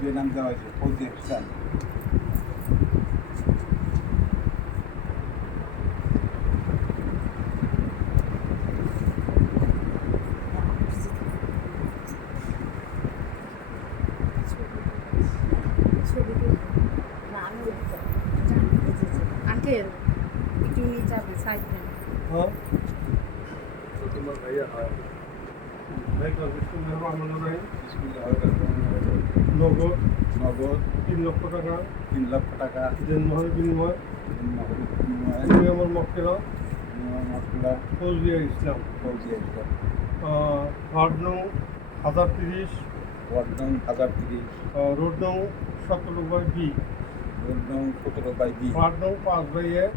ফৌজির নাম দেওয়া হয়েছে হাসান আঙ্কেল একটু নিয়ে যাবে সাইড দেন হ্যাঁ তোমার ভাইয়া হয় ভাই কল বিসমুল্লাহ রহমান রহিম নগদ নগদ তিন লক্ষ টাকা। তিন লক্ষ টাকা। দেন মহান বিনিময়। বিনিময়ে। মক্কেরা মশলা ফৌজিয়া ইসলাম। ফৌজি হাসান আহ, ওয়ার্ড নং হাজার তিরিশ। ওয়ার্ড নং হাজার তিরিশ। রোড নং সতেরো বাই বি। রোড নং সতেরো বাই বি। ওয়ার্ড নং পাঁচ বাই এক।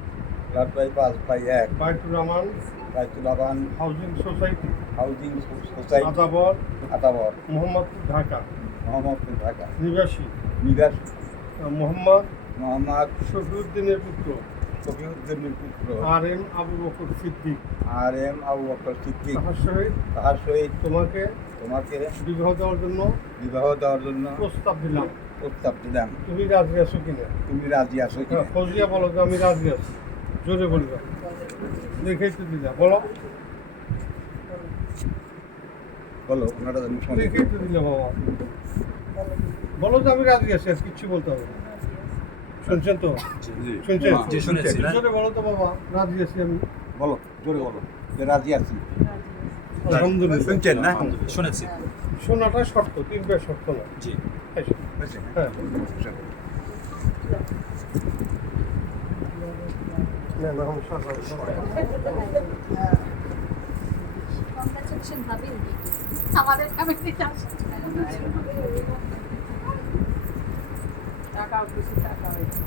ফ্ল্যাট বাই পাঁচ বাই এক। Baitur Rahman Raitul Aban housing society. Housing society. Adabor. Adabor. Mohammadpur Dhaka. Mohammadpur Dhaka নিবাসী। নিবাস। মোহাম্মদ মোহাম্মদ শফিউদ্দিনের পুত্র। শফিউদ্দিনের পুত্র। R M Abu Bakar Siddique. R M Abu Bakar Siddique. তাহার সহিত তাহার সহিত তোমাকে তোমাকে বিবাহ দেওয়ার জন্য বিবাহ দেওয়ার জন্য প্রস্তাব দিলাম। প্রস্তাব দিলাম। তুমি রাজি আছো কিনা? তুমি রাজি আছো কি হ্যাঁ, ফৌজিয়া বলো যে আমি রাজি আছি। জোরে বলবে। দেখেই তো দিলা বলো। বলো ওনারা তো বাবা। বলো যে আমি রাজি আছি আর কিচ্ছু বলতে হবে না। শুনছেন তো? শুনছেন? শুনেছি। জোরে বলো তো বাবা রাজি আছি আমি। বলো জোরে বলো যে রাজি আছি। আলহামদুলিল্লাহ। শুনছেন না? শুনেছি। শোনাটা শর্ত তিনটা শর্ত না। জি। হয়েছে? হ্যাঁ। ভীষণভাবে আমাদের ফ্যামিলিটা টাকা বেশি টাকা হয়েছে